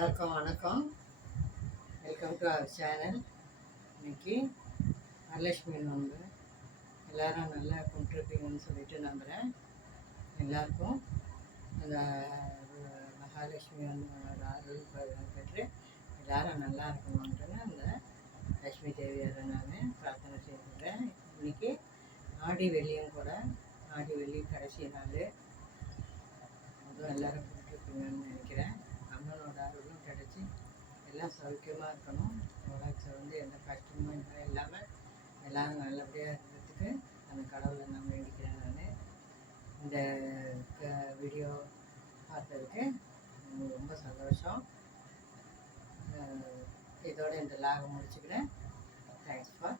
எல்லாருக்கும் வணக்கம். Welcome to our channel. இன்னைக்கு வரலட்சுமி நோன்பு எல்லோரும் நல்லா கும்பிட்ருப்பீங்கன்னு சொல்லிட்டு நம்புகிறேன். எல்லாருக்கும் அந்த மகாலட்சுமி அருள் பெற்று எல்லோரும் நல்லா இருக்கணுன்ட்டு அந்த லட்சுமி தேவியாரை நான் பிரார்த்தனை செய்கிறேன். இன்றைக்கி ஆடி வெள்ளியும் கூட, ஆடி வெள்ளி கடைசி நாள். அதுவும் எல்லோரும் கும்பிட்ருப்பீங்கன்னு நினைக்கிறேன். அம்மனோட அருளும் கிடச்சி எல்லாம் சௌக்கியமாக இருக்கணும். உலகத்தில் எந்த கஷ்டமும் இல்லாமல் எல்லோரும் நல்லபடியாக இருக்கிறதுக்கு அந்த கடவுளை நான் வேண்டிக்கிறேன். நான் இந்த வீடியோ பார்த்ததுக்கு ரொம்ப சந்தோஷம். இதோட இந்த லாகம் முடிச்சுக்கிறேன். Thanks for